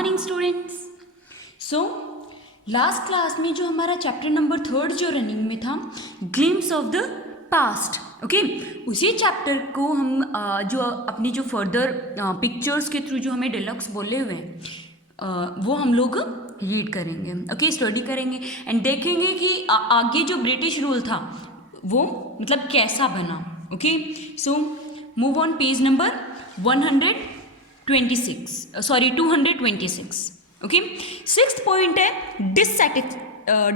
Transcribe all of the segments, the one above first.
Morning students. So last class में जो हमारा चैप्टर नंबर 3 जो रनिंग में था, glimpse of the past, okay, उसी चैप्टर को हम जो अपनी जो फर्दर पिक्चर्स के थ्रू जो हमें डिलक्स बोले हुए हैं वो हम लोग रीड करेंगे, ओके, स्टडी करेंगे एंड देखेंगे कि आगे जो ब्रिटिश रूल था वो मतलब कैसा बना, okay. So move on page number 226, okay. Sixth point है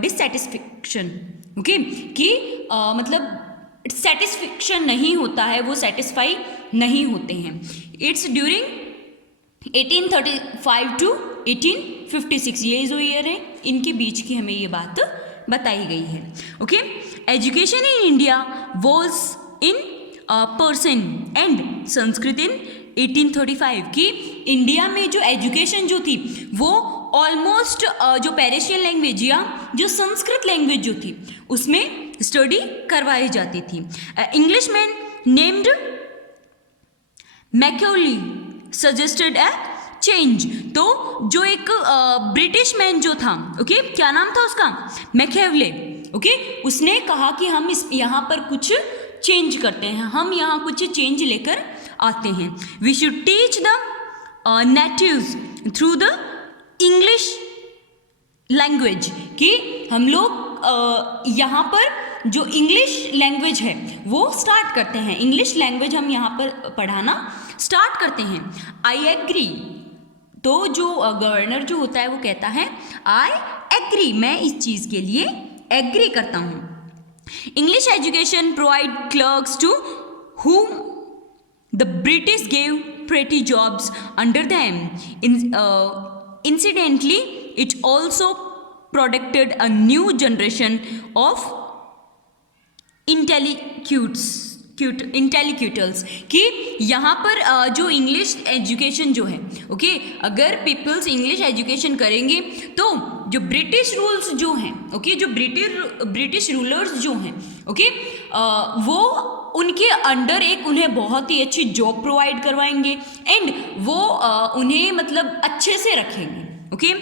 डिससेटिस्फेक्शन, ओके, कि मतलब सेटिस्फेक्शन नहीं होता है, वो सेटिस्फाई नहीं होते हैं। इट्स ड्यूरिंग 1835 टू 1856, ये जो ईयर है इनके बीच की हमें ये बात बताई गई है, okay. Education in India was in Persian and Sanskrit in 1835, कि इंडिया में जो एजुकेशन जो थी वो ऑलमोस्ट जो पेरिशियन लैंग्वेज या जो संस्कृत लैंग्वेज जो थी उसमें स्टडी करवाई जाती थी। English man named Macaulay suggested a change, तो जो एक ब्रिटिश मैन जो था, ओके, क्या नाम था उसका, मैकेओले, ओके, उसने कहा कि हम इस यहाँ पर कुछ चेंज करते हैं, हम यहाँ कुछ चेंज लेकर आते हैं। We should teach the natives through the English language, कि हम लोग यहाँ पर जो इंग्लिश लैंग्वेज है वो स्टार्ट करते हैं, इंग्लिश लैंग्वेज हम यहाँ पर पढ़ाना स्टार्ट करते हैं। आई एग्री, तो जो गवर्नर जो होता है वो कहता है आई एग्री, मैं इस चीज़ के लिए एग्री करता हूँ। English education provide clerks to whom the British gave pretty jobs under them. Incidentally, it also produced a new generation of इंटेलिक्यूटल्स, कि यहाँ पर जो इंग्लिश एजुकेशन जो है, ओके, अगर पीपल्स इंग्लिश एजुकेशन करेंगे तो जो ब्रिटिश रूल्स जो हैं, ओके, जो ब्रिटिश रूलर्स जो हैं, ओके, वो उनके अंडर एक उन्हें बहुत ही अच्छी जॉब प्रोवाइड करवाएंगे एंड वो उन्हें मतलब अच्छे से रखेंगे, okay.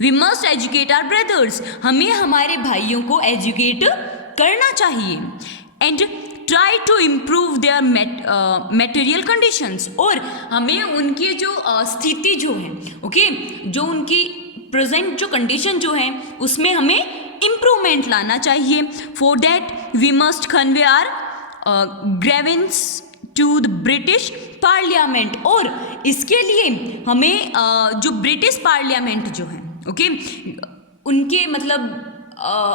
We must educate our brothers, हमें हमारे भाइयों को एजुकेट करना चाहिए and try to improve their material conditions, और हमें उनकी जो स्थिति जो है, ओके, जो उनकी प्रेजेंट जो कंडीशन जो है उसमें हमें इम्प्रूवमेंट लाना चाहिए। For that we must convey our grievance to the British parliament, और इसके लिए हमें जो ब्रिटिश पार्लियामेंट जो है, ओके, उनके मतलब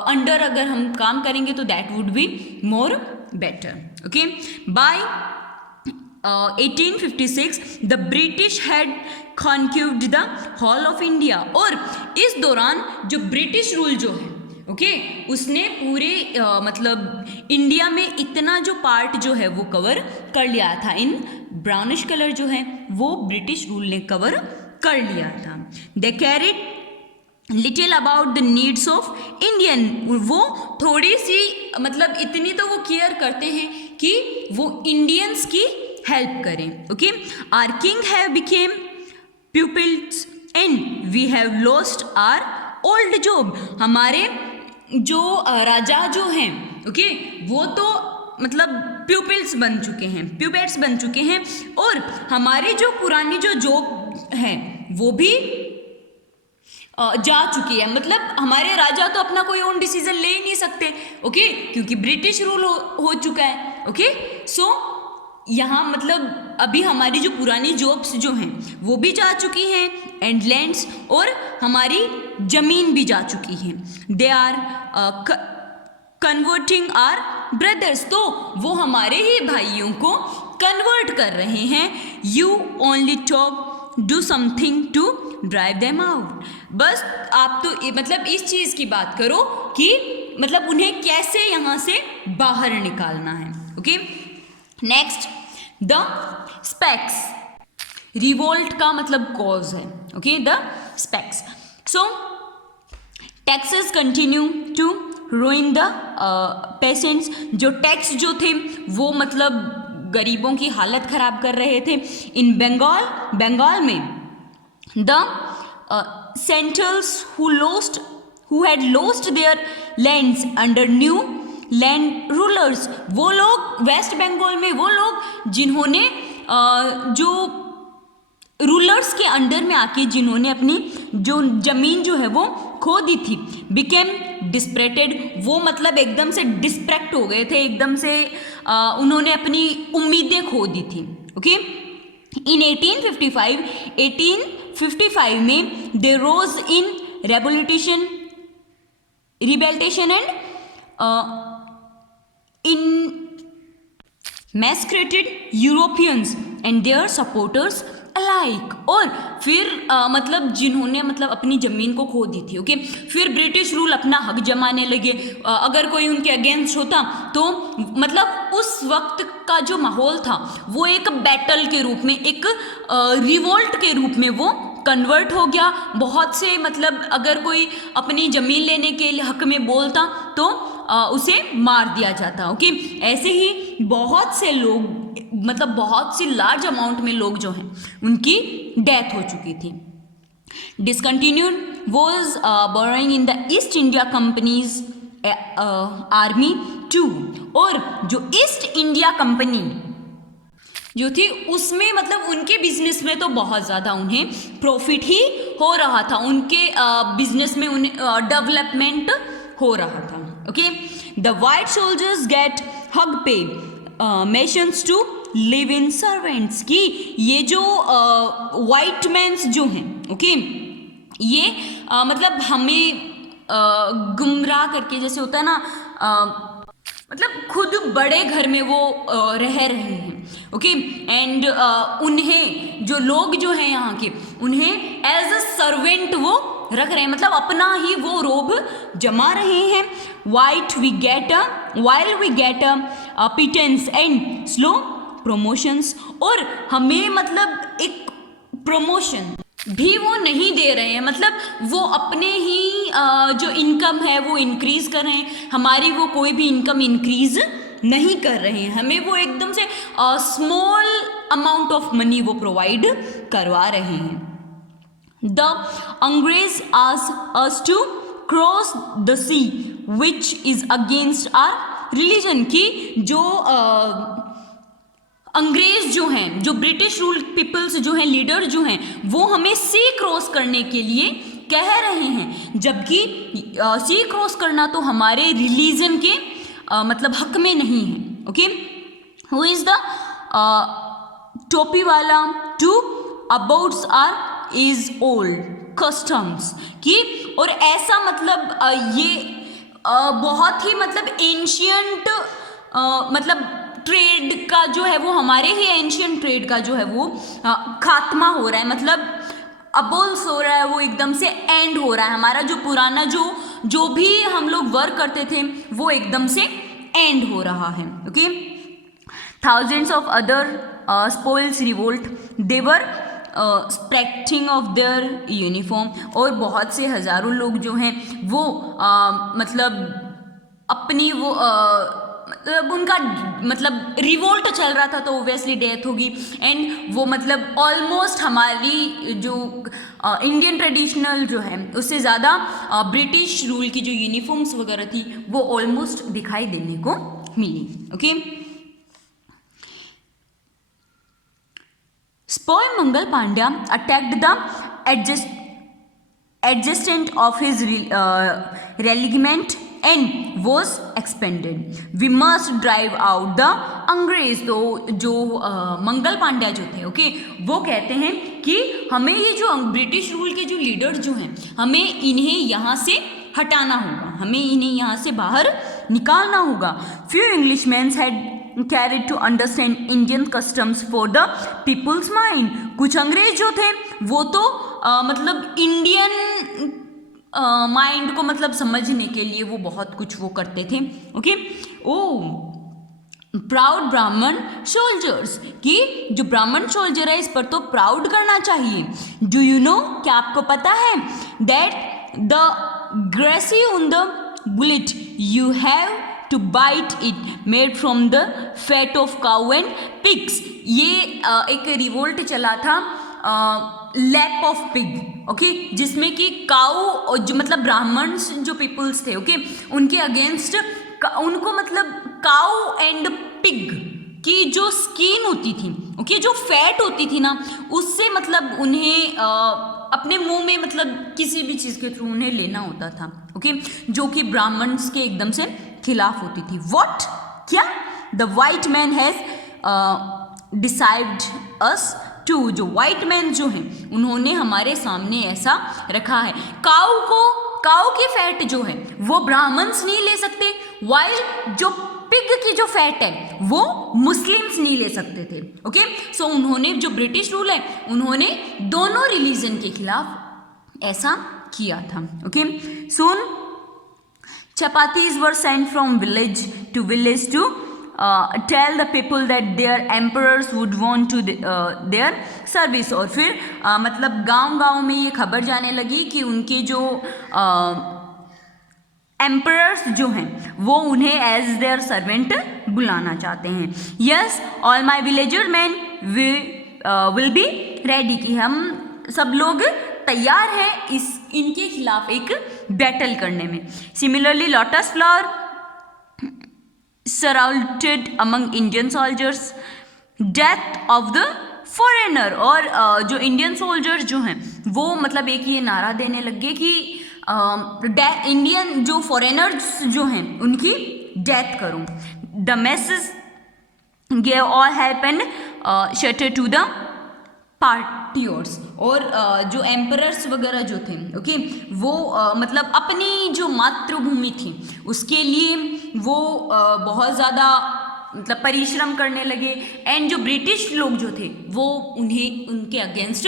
अंडर अगर हम काम करेंगे तो that would be more better, okay. By 1856 the British had conquered the whole of India, और इस दौरान जो ब्रिटिश रूल जो है, ओके, उसने पूरे मतलब इंडिया में इतना जो पार्ट जो है वो कवर कर लिया था। इन ब्राउनिश कलर जो है वो ब्रिटिश रूल ने कवर कर लिया था। दे carried little about the needs of Indian, वो थोड़ी सी मतलब इतनी तो वो केयर करते हैं कि वो इंडियंस की हेल्प करें, okay. Our king have became pupils and we have lost our old job, हमारे जो राजा जो हैं, ओके, वो तो मतलब प्यूपिल्स बन चुके हैं, प्यूपेट्स बन चुके हैं, और हमारी जो पुरानी जो जॉब है वो भी जा चुकी है, मतलब हमारे राजा तो अपना कोई ओन डिसीजन ले ही नहीं सकते, ओके, क्योंकि ब्रिटिश रूल हो चुका है, ओके। सो यहाँ मतलब अभी हमारी जो पुरानी जॉब्स जो हैं वो भी जा चुकी हैं एंड लैंड्स, और हमारी जमीन भी जा चुकी है। They are converting our brothers, तो वो हमारे ही भाइयों को कन्वर्ट कर रहे हैं। You only talk do something to drive them out, बस आप तो मतलब इस चीज़ की बात करो कि मतलब उन्हें कैसे यहाँ से बाहर निकालना है, okay. Next the specs, revolt का मतलब कॉज है, okay, the specs. So taxes continue to ruin the patients, जो टैक्स जो थे वो मतलब गरीबों की हालत ख़राब कर रहे थे। इन बंगाल में the Centrals who had lost their lands under new land rulers, वो लोग वेस्ट बंगाल में, वो लोग जिन्होंने जो रूलर्स के अंडर में आके जिन्होंने अपनी जो जमीन जो है वो खो दी थी, बिकेम डिस्परेटेड, वो मतलब एकदम से डिस्परेक्ट हो गए थे, एकदम से उन्होंने अपनी उम्मीदें खो दी थी. ओके, इन 1855 में दे रोज इन रिबेल्टेशन and in massacred Europeans and their supporters alike. और फिर मतलब जिन्होंने मतलब अपनी ज़मीन को खो दी थी. ओके, फिर ब्रिटिश रूल अपना हक जमाने लगे. अगर कोई उनके अगेंस्ट होता तो मतलब उस वक्त का जो माहौल था वो एक बैटल के रूप में, एक रिवोल्ट के रूप में वो कन्वर्ट हो गया. बहुत से मतलब अगर कोई अपनी ज़मीन लेने के हक में बोलता तो उसे मार दिया जाता. ओके, ऐसे ही बहुत से लोग, मतलब बहुत सी लार्ज अमाउंट में लोग जो हैं उनकी डेथ हो चुकी थी. Discontinued was borrowing in the East India Company's army to. और जो ईस्ट इंडिया कंपनी जो थी उसमें मतलब उनके बिजनेस में तो बहुत ज़्यादा उन्हें प्रॉफिट ही हो रहा था, उनके बिजनेस में उन्हें डेवलपमेंट हो रहा था. Okay, the white soldiers get huge pay mansions to live in servants, की ये जो वाइट मैन्स जो हैं, ओके, ये मतलब हमें गुमराह करके, जैसे होता है ना, मतलब खुद बड़े घर में वो रह रहे हैं. ओके, एंड उन्हें जो लोग जो हैं यहाँ के, उन्हें एज अ सर्वेंट वो रख रहे हैं, मतलब अपना ही वो रोब जमा रहे हैं. While we get a pittance and slow promotions, और हमें मतलब एक प्रमोशन भी वो नहीं दे रहे हैं, मतलब वो अपने ही जो इनकम है वो इंक्रीज कर रहे हैं, हमारी वो कोई भी इनकम इंक्रीज नहीं कर रहे हैं, हमें वो एकदम से स्मॉल अमाउंट ऑफ मनी वो प्रोवाइड करवा रहे हैं. The Angrez ask us to cross the sea which is against our religion, की जो अंग्रेज जो हैं, जो ब्रिटिश रूल पीपल्स जो हैं, लीडर जो हैं, वो हमें सी क्रॉस करने के लिए कह रहे हैं, जबकि सी क्रॉस करना तो हमारे रिलीजन के मतलब हक में नहीं है. Okay, who is the topi wala to abouts are is old customs, की और ऐसा मतलब ये बहुत ही मतलब एंशियंट मतलब ट्रेड का जो है वो, हमारे ही एंशियंट ट्रेड का जो है वो खात्मा हो रहा है, मतलब अबोल्स हो रहा है, वो एकदम से एंड हो रहा है. हमारा जो पुराना जो भी हम लोग वर्क करते थे वो एकदम से एंड हो रहा है. Okay, thousands of other spoils revolt, their stripping of their uniform, और बहुत से हज़ारों लोग जो हैं वो मतलब अपनी वो मतलब उनका मतलब रिवोल्ट चल रहा था तो ओबियसली डेथ होगी. एंड वो मतलब ऑलमोस्ट हमारी जो इंडियन ट्रेडिशनल जो है उससे ज़्यादा ब्रिटिश रूल की जो यूनिफॉर्म्स वगैरह थी वो ऑलमोस्ट दिखाई देने को मिली. Okay, sepoy Mangal Pandey attacked the adjacent of his religament and was expanded. We must drive out the अंग्रेज. तो जो मंगल पांड्या जो थे, ओके, वो कहते हैं कि हमें ये जो ब्रिटिश रूल के जो लीडर जो हैं, हमें इन्हें यहाँ से हटाना होगा, हमें इन्हें यहाँ से बाहर निकालना होगा. Few Englishmans had carried to understand Indian customs for the people's mind. कुछ अंग्रेज जो थे वो तो मतलब इंडियन माइंड को मतलब समझने के लिए वो बहुत कुछ वो करते थे. ओके, ओ प्राउड ब्राह्मण सोल्जर्स, कि जो ब्राह्मण सोल्जर है इस पर तो प्राउड करना चाहिए. डू यू नो, क्या आपको पता है, that the greasy on the bullet you have to bite it made from the fat of cow and pigs. ये एक रिवोल्ट चला था लैप ऑफ पिग, ओके, जिसमें कि काऊ जो मतलब ब्राह्मण्स जो पीपल्स थे, ओके, उनके अगेंस्ट उनको मतलब काऊ एंड पिग की जो स्किन होती थी, ओके, जो फैट होती थी ना, उससे मतलब उन्हें अपने मुंह में मतलब किसी भी चीज़ के थ्रू उन्हें लेना होता था, ओके, जो कि ब्राह्मण्स के एकदम से खिलाफ होती थी. व्हाट, क्या? The white man has decide us to, जो वाइट मैन जो हैं उन्होंने हमारे सामने ऐसा रखा है. काऊ की फैट जो है वो ब्राह्मण्स नहीं ले सकते, वाइल जो पिग की जो फैट है वो मुस्लिम्स नहीं ले सकते थे, ओके. सो उन्होंने जो ब्रिटिश रूल है उन्होंने दोनों रिलीजन के खिलाफ ऐसा किया था, okay. Soon chapatis were sent from village to tell the people that their emperors would want to their service. और फिर मतलब गांव में ये खबर जाने लगी कि उनके जो एम्परर्स जो हैं वो उन्हें एज देयर सर्वेंट बुलाना चाहते हैं. Yes, all my villager man will be ready, कि हम सब लोग तैयार हैं इनके खिलाफ एक बैटल करने में. Similarly lotus flower surrounded among Indian soldiers, death of the foreigner. और जो इंडियन सोल्जर्स जो हैं वो मतलब एक ये नारा देने लग गए कि इंडियन जो फॉरेनर्स जो हैं उनकी डेथ करो. The message gave all help and shelter to the partiers. और जो एम्परर्स वगैरह जो थे, ओके, वो मतलब अपनी जो मातृभूमि थी उसके लिए वो बहुत ज़्यादा मतलब परिश्रम करने लगे. एंड जो ब्रिटिश लोग जो थे वो उन्हें उनके अगेंस्ट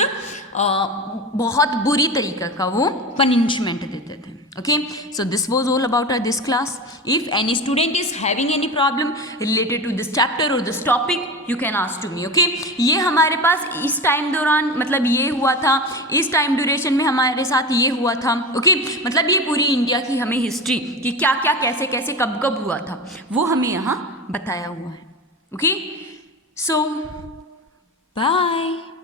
बहुत बुरी तरीके का वो पनिशमेंट देते थे, okay. So this was all about this class. If any student is having any problem related to this chapter और this topic you can ask to me, okay. ये हमारे पास इस टाइम दौरान मतलब ये हुआ था, इस टाइम ड्यूरेशन में हमारे साथ ये हुआ था, ओके. मतलब ये पूरी इंडिया की हमें हिस्ट्री कि क्या क्या कैसे कैसे कब कब हुआ था वो हमें यहाँ बताया हुआ है, ओके. सो बाय.